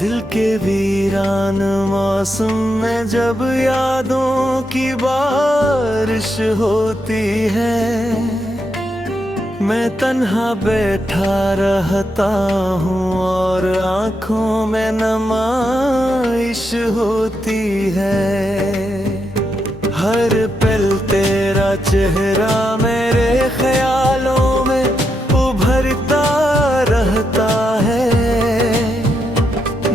दिल के वीरान मौसम में जब यादों की बारिश होती है, मैं तन्हा बैठा रहता हूँ और आँखों में नुमाइश होती है। हर पल तेरा चेहरा मेरे ख्यालों में उभरता रहता है,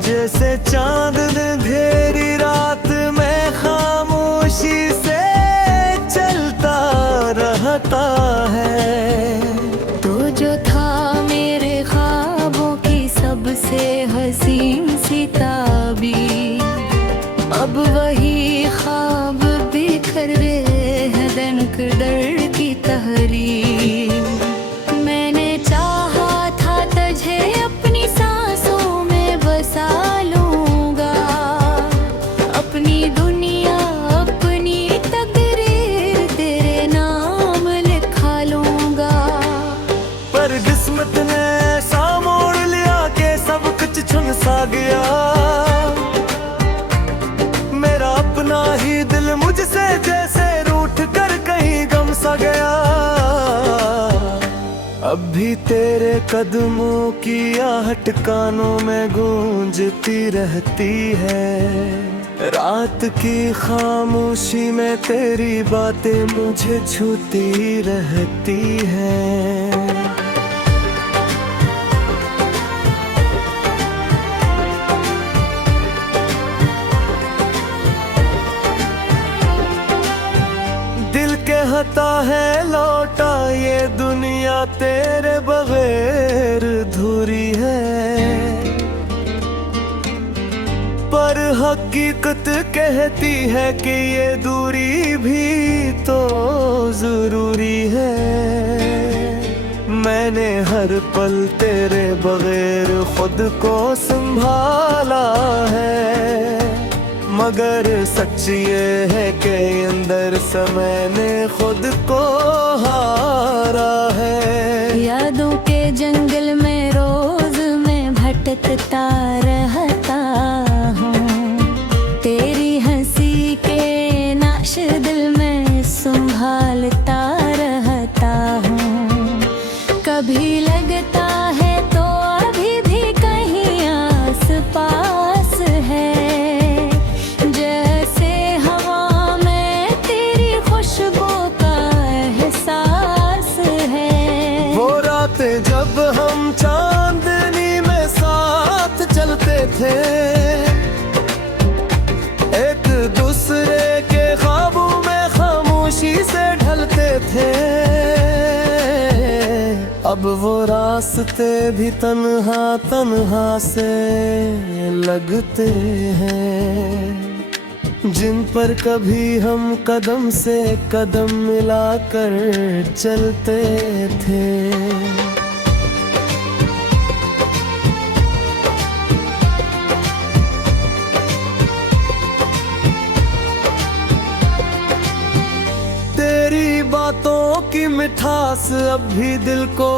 जैसे चांद अंधेरी रात में खामोशी से चलता रहता है। तो जो था मेरे ख्वाबों की सबसे हसीन सी ताबीर, अब वही ख्वाब बिखर रहे हैं दनक दर्द की तहरीर। मैंने चाहा था तुझे अपनी सांसों में बसा लूंगा, अपनी दुनिया अपनी तकदीर तेरे नाम लिखा लूंगा। पर किस्मत ने ऐसा मोड़ लिया कि सब कुछ छुन सा गया। मेरा अपना ही दिल मुझसे जैसे रूठ कर कहीं गम सा गया। अब भी तेरे कदमों की आहट कानों में गूंजती रहती है। रात की खामोशी में तेरी बातें मुझे छूती रहती हैं। दिल कहता है लौटा ये दुनिया तेरे बगैर अधूरी है, पर हकीकत कहती है कि ये दूरी भी तो जरूरी है। मैंने हर पल तेरे बगैर खुद को संभाला है, मगर सच ये है कि अंदर समय ने खुद को हारा है। यादों के जंगल में रोज मैं भटकता रहता हूँ, तेरी हंसी के नाश दिल में संभालता रहता हूँ। कभी लगता है तो अभी भी कहीं आस पास है, जब हम चांदनी में साथ चलते थे, एक दूसरे के ख्वाबों में खामोशी से ढलते थे। अब वो रास्ते भी तन्हा तन्हा से लगते हैं, जिन पर कभी हम कदम से कदम मिलाकर चलते थे। तेरी बातों की मिठास अब भी दिल को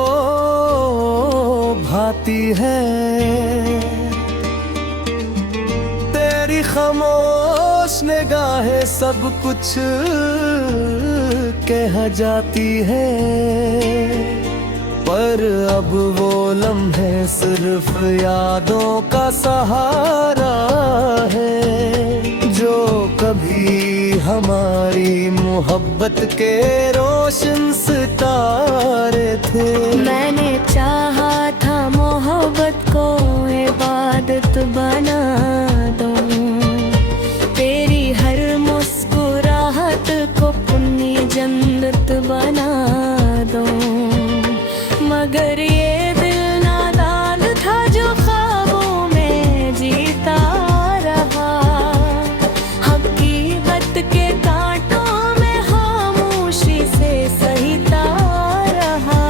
भाती है, तेरी खामोश निगाहें सब कुछ कह जाती है। पर अब वो लम्हे सिर्फ यादों का सहारा है, जो कभी हमारी मोहब्बत के रोशन सितारे थे। मैंने चाहा था मोहब्बत को इबादत बना दूं, तेरी हर मुस्कुराहट को पुण्य जन्नत बना दूं। मगर ये दिल नादान था जो ख्वाबों में जीता रहा, हकीकत के कांटों में खामोशी से सहता रहा।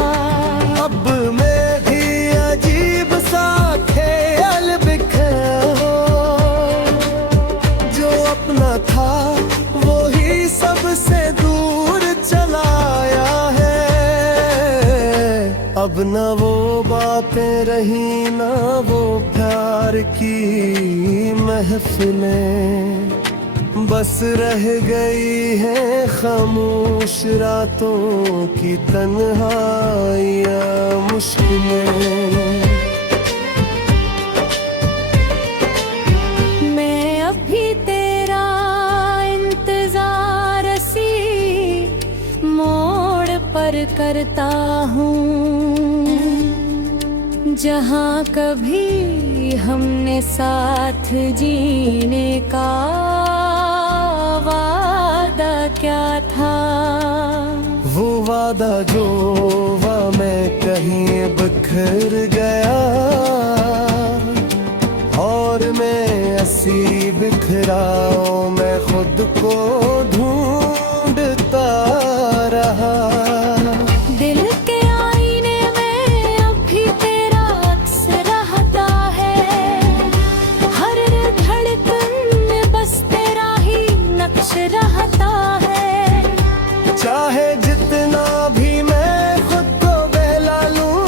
अब मैं भी अजीब सा ख्याल बिखरा, जो अपना था वो ही सबसे दूर चलाया है। अब न वो बातें रही, ना वो प्यार की महफिलें, बस रह गई है खामोश रातों की तन्हाइयाँ मुश्किलें। मैं अभी तेरा इंतजार सी मोड़ पर करता हूँ, जहाँ कभी हमने साथ जीने का वादा क्या था। वो वादा जो मैं कहीं बिखर गया, और मैं ऐसी बिखराओं में खुद को ढूंढता रहा। दिल के आईने में अभी तेरा अक्स रहता है, हर धड़कन में बस तेरा ही नक्श रहता है। चाहे जितना भी मैं खुद को बहला लूं,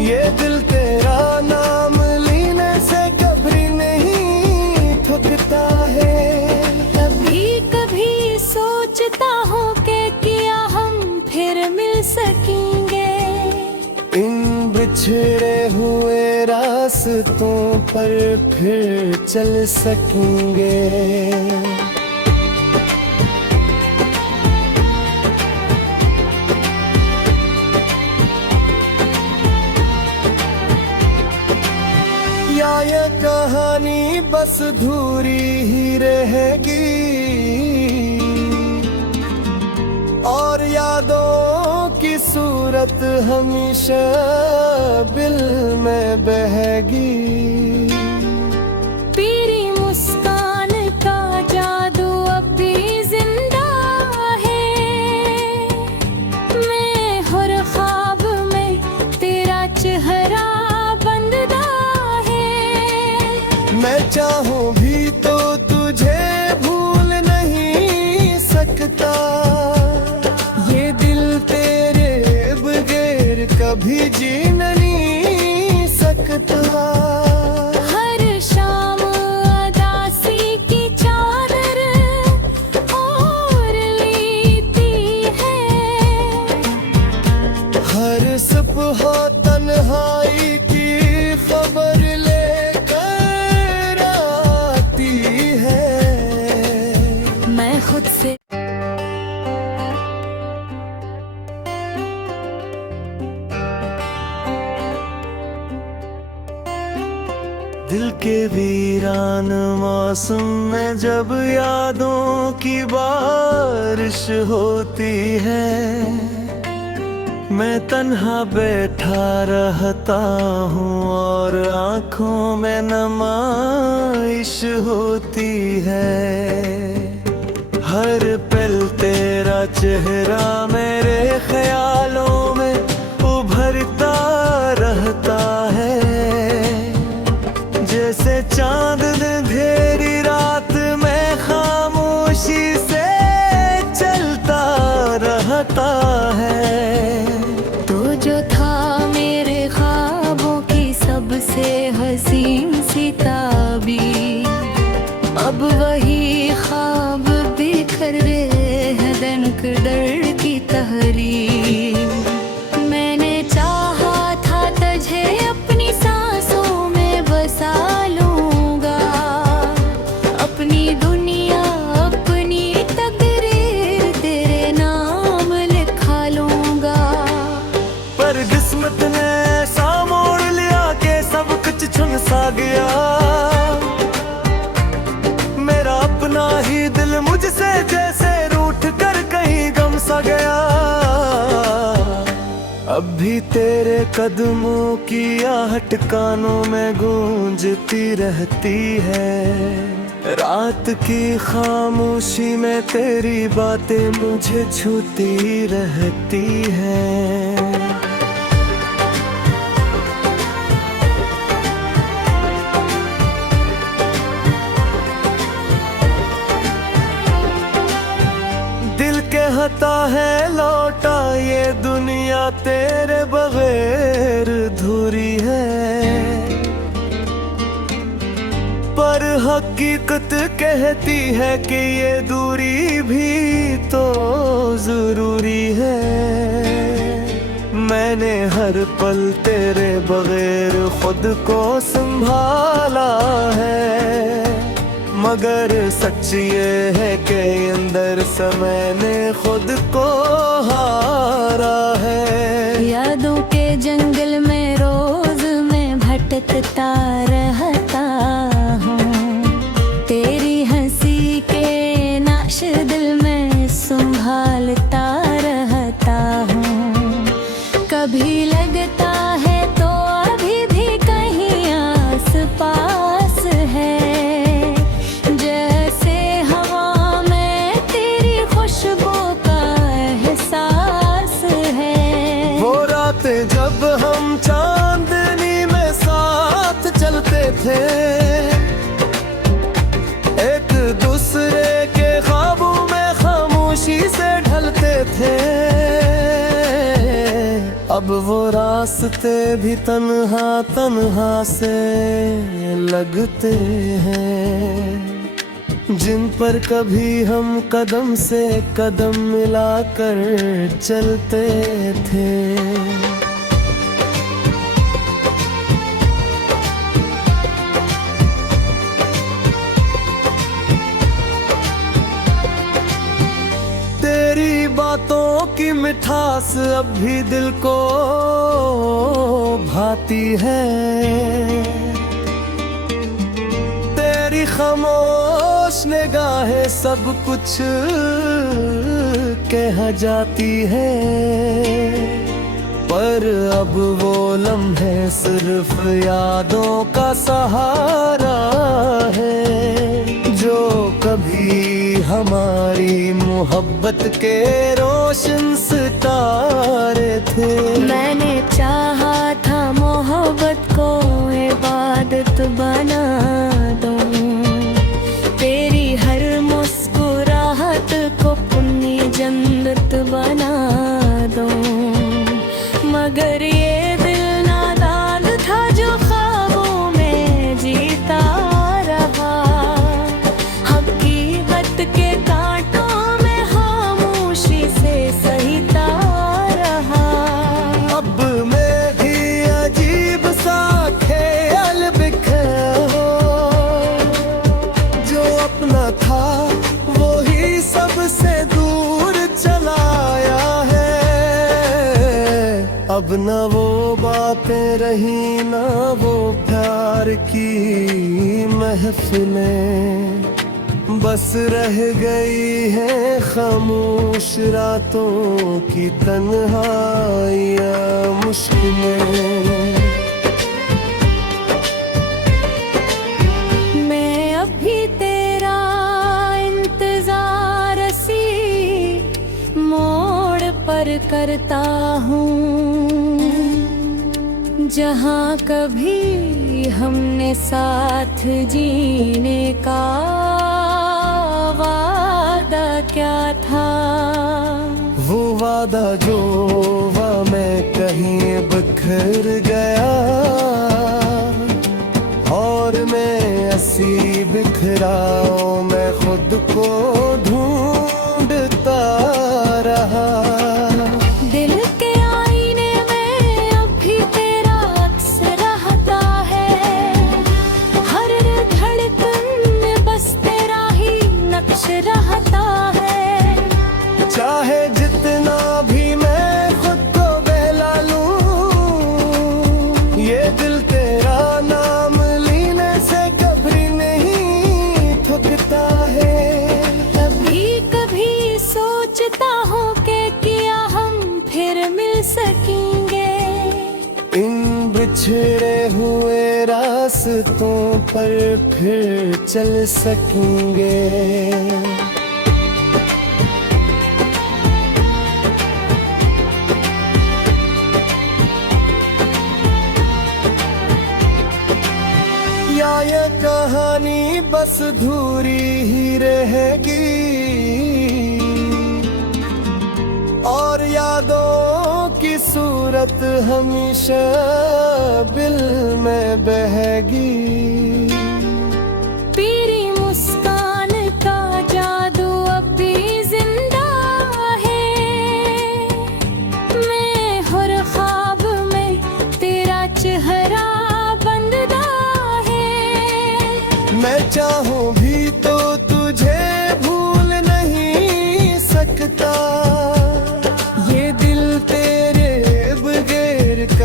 ये दिल तेरा नाम लेने से कभी नहीं थकता है। कभी कभी सोचता हूँ कि क्या हम फिर मिल सकेंगे, इन बिछड़े हुए रास्तों पर फिर चल सकेंगे। या ये कहानी बस धूरी ही रहेगी, और यादों की सूरत हमेशा दिल में बहेगी। तेरी मुस्कान का जादू अब भी जिंदा है, मैं हर ख्वाब में तेरा चेहरा बंदा है। मैं चाहूं भी तो तुझे भूल नहीं सकता, ये दिल तेरे बगैर कभी जी नहीं सकता। हर शाम उदासी की चादर ओढ़ लेती है, हर सुबह तन्हाई की खबर लेकर आती है। मैं खुद से दिल के वीरान मौसम में जब यादों की बारिश होती है, मैं तन्हा बैठा रहता हूँ और आँखों में नुमाइश होती है। हर पल तेरा चेहरा मेरे ख्यालों में उभरता रहता है, जैसे चांद अंधेरी रात में खामोशी से चलता रहता है। तो जो था मेरे ख्वाबों की सबसे हसीन सी ताबीर, अब वही ख्वाब बिखर रहे हैं दनक दर्द की तहरीर। मैंने चाहा था तुझे अपनी सांसों में बसा लूंगा, अपनी दुनिया अपनी तकदीर तेरे नाम लिखा लूंगा। पर किस्मत ने ऐसा मोड़ लिया कि सब कुछ छुन सा गया, मेरा अपना ही दिल मुझसे जैसे रूठ कर कहीं गम सा गया। अब भी तेरे कदमों की आहट कानों में गूंजती रहती है, रात की खामोशी में तेरी बातें मुझे छूती रहती हैं। कहता है लौटा ये दुनिया तेरे बगैर अधूरी है, हकीकत कहती है कि ये दूरी भी तो जरूरी है। मैंने हर पल तेरे बगैर खुद को संभाला है, मगर सच ये है कि अंदर से मैंने खुद को हारा है। यादों के जंगल में रोज मैं भटकता रहता हूँ, तेरी हंसी के नाश दिल में संभालता रहता हूँ। कभी लगता है तो अभी भी कहीं आस पास है, जैसे हवा में तेरी खुशबू का एहसास है। वो रातें जब हम चांदनी में साथ चलते थे, एक दूसरे के ख्वाबों में खामोशी से ढलते थे। अब वो रास्ते भी तन्हा तन्हा से लगते हैं, जिन पर कभी हम कदम से कदम मिलाकर चलते थे। तेरी बातों की मिठास अब भी दिल को भाती है, तेरी खामोश निगाहें सब कुछ कह जाती है। पर अब वो लम्हे सिर्फ यादों का सहारा है, जो कभी हमारी मोहब्बत के रोशन सितारे थे। मैंने चाहा था मोहब्बत को इबादत बना दूं, तेरी हर मुस्कुराहट को पुण्य जन्नत बना दूं, मगर ये दिल नादान था जो ख्वाबों में जीता रहा। हकीकत के कांटों में खामोशी से सहीता रहा। अब मैं भी अजीब सा ख्याल बिखरा हो, जो अपना था वो ही सबसे दूर चलाया है। अब न वो बातें रही ना वो प्यार की महफिलें, बस रह गई है खामोश रातों की तन्हाइयाँ मुश्किलें। मैं अभी तेरा इंतजार सी मोड़ पर करता हूँ, जहाँ कभी हमने साथ जीने का वादा क्या था। वो वादा जो मैं कहीं बिखर गया, और मैं ऐसी बिखराओं में खुद को ढूंढता रहा। दिल के आईने में अब भी तेरा अक्स रहता है, हर धड़कन में बस तेरा ही नक्श रहता है। चाहे जितना भी मैं खुद को बहला लूं, ये दिल तेरा नाम लेने से कभी नहीं थकता है। कभी कभी सोचता हूँ कि क्या हम फिर मिल सकेंगे, इन बिछड़े हुए रास्तों पर फिर चल सकेंगे। या ये कहानी बस धूरी ही रहेगी, और यादों की सूरत हमेशा दिल में बहेगी।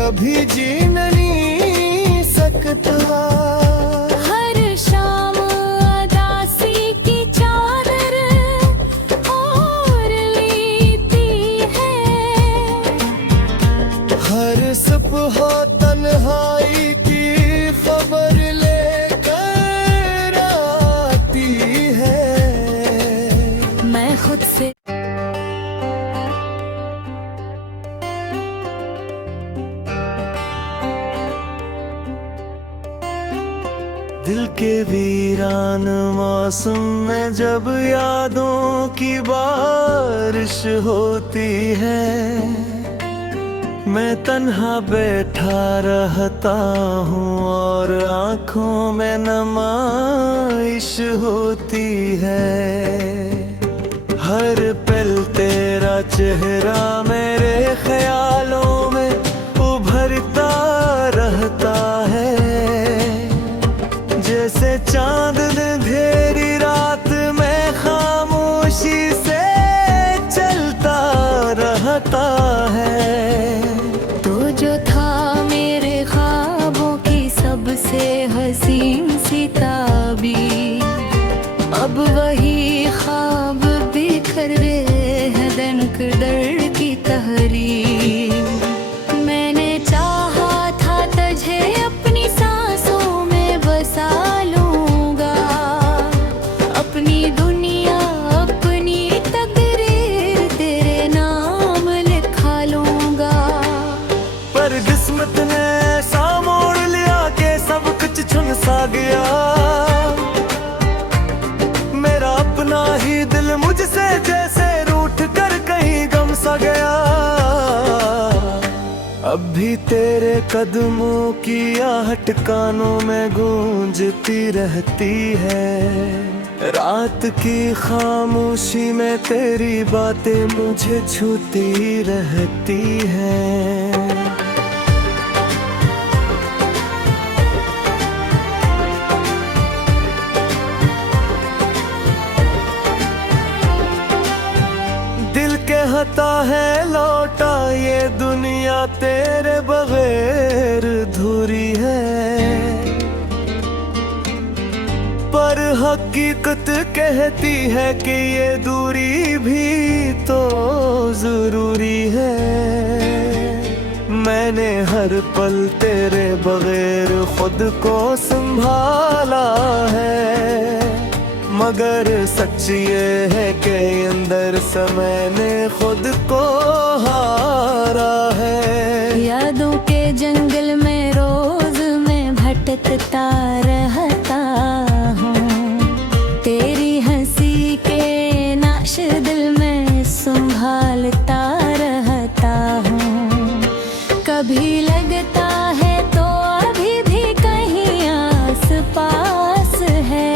कभी जी नहीं सकता। हर शाम उदासी की चादर ओढ़ लेती है। हर सुबह तन्हाई की खबर लेकर आती है। मैं खुद से दिल के वीरान मौसम में जब यादों की बारिश होती है, मैं तन्हा बैठा रहता हूँ और आँखों में नुमाइश होती है। हर पल तेरा चेहरा मेरे ख्यालों में उभरता रहता है। जैसे चांद अंधेरी रात में खामोशी से चलता रहता है। तो जो था मेरे ख्वाबों की सबसे हसीन सी ताबीर, अब वही ख्वाब बिखर रहे हैं दनक दर्द की तहरीर। मैंने चाहा था तुझे अपनी सांसों में बसा लूंगा, अपनी दुनिया अपनी तकदीर तेरे नाम लिखा लूंगा। पर किस्मत ने ऐसा मोड़ लिया कि सब कुछ छुन सा गया। मेरा अपना ही दिल मुझसे जैसे रूठ कर कहीं गम सा गया। अब भी तेरे कदमों की आहट कानों में गूंजती रहती है। रात की खामोशी में तेरी बातें मुझे छूती रहती हैं। दिल कहता है लौटा ये दुनिया तेरे बगैर अधूरी है, पर हकीकत कहती है कि ये दूरी भी तो जरूरी है। मैंने हर पल तेरे बगैर खुद को संभाला है, मगर सच ये है कि अंदर समय ने खुद को हारा है। यादों के जंगल में रोज मैं भटकता रहता हूँ, तेरी हंसी के नाश दिल में संभालता रहता हूँ। कभी लगता है तो अभी भी कहीं आस पास है,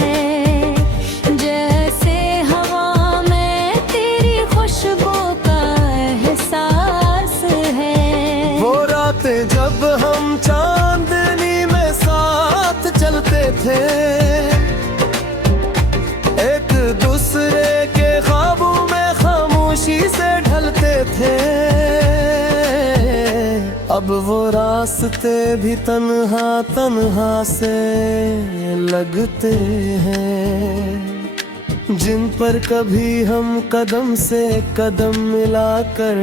जैसे हवा में तेरी खुशबू का एहसास है। वो रातें जब हम चांदनी में साथ चलते थे, एक दूसरे के ख्वाबों में खामोशी से ढलते थे। अब वो रास्ते भी तन्हा तन्हा से लगते हैं, जिन पर कभी हम कदम से कदम मिलाकर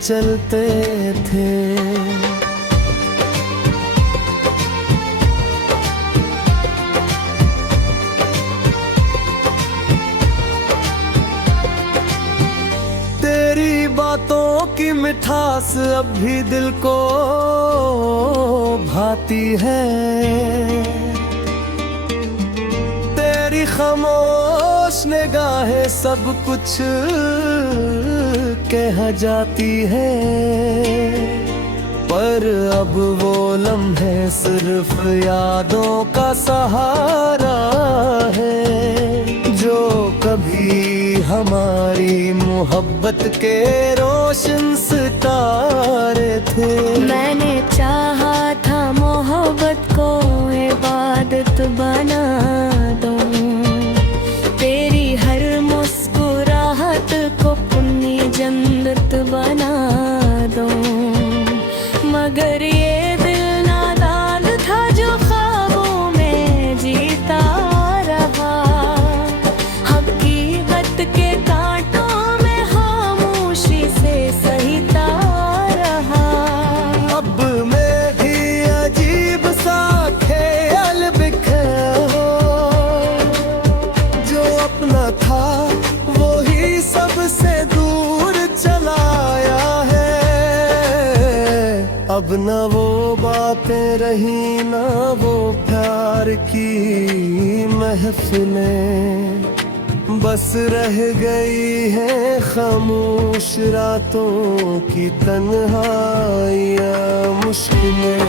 चलते थे। तेरी बातों की मिठास अब भी दिल को भाती है, तेरी खामोश निगाहें सब कुछ कह जाती है। पर अब वो लम्हे सिर्फ यादों का सहारा है, जो कभी हमारी मोहब्बत के रोशन सितारे थे। मैंने चाहा था मोहब्बत को इबादत बना दूं, तेरी हर मुस्कुराहट को पुण्य जन्नत बना दूं, मगर ये में रही ना वो प्यार की महफिलें, बस रह गई है खामोश रातों की तन्हाइयाँ मुश्किलें।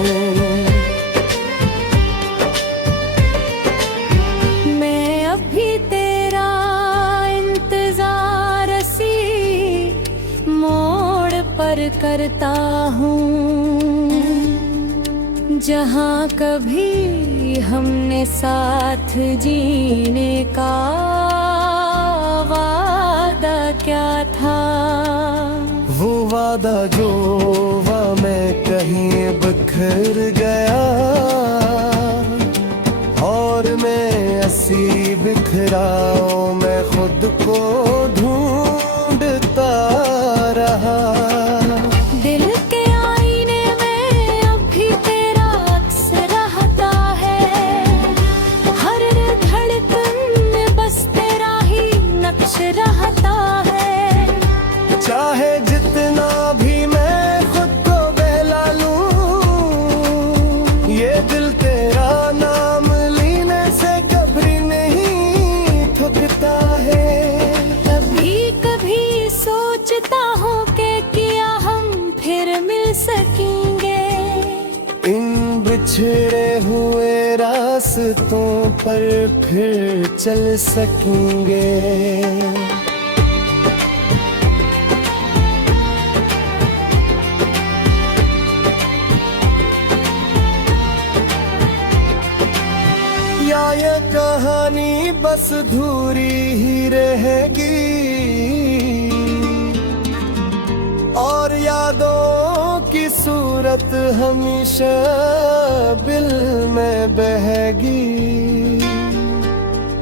मैं अभी तेरा इंतजार सी मोड़ पर करता हूँ, जहाँ कभी हमने साथ जीने का वादा क्या था। वो वादा जो मैं कहीं बिखर गया, और मैं ऐसी बिखराओं में खुद को ढूंढता रहा। दिल के आईने में अब भी तेरा अक्स रहता है, हर धड़कन में बस तेरा ही नक्श रहता है। चाहे जितना भी मैं खुद को बहला लूं, ये दिल तेरा नाम लेने से कभी नहीं थकता है। कभी कभी सोचता हूँ कि क्या हम फिर मिल सकेंगे, इन बिछड़े हुए रास्तों पर फिर चल सकेंगे। या ये कहानी बस धूरी ही रहेगी, और यादों की सूरत हमेशा दिल में बहेगी।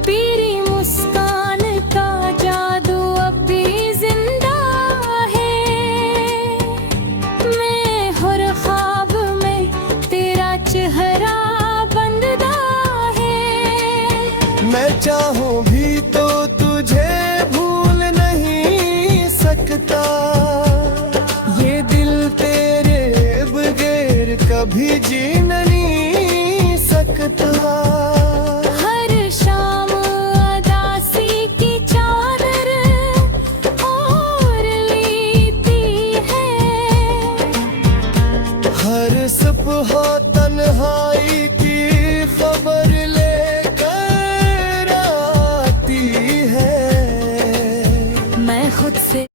तेरी मुस्कान का जादू अब भी जिंदा है, मैं हर ख्वाब में तेरा चेहरा बनदा है। मैं चाहूं भी तो तुझे भूल नहीं सकता, ये दिल तेरे बगैर कभी जी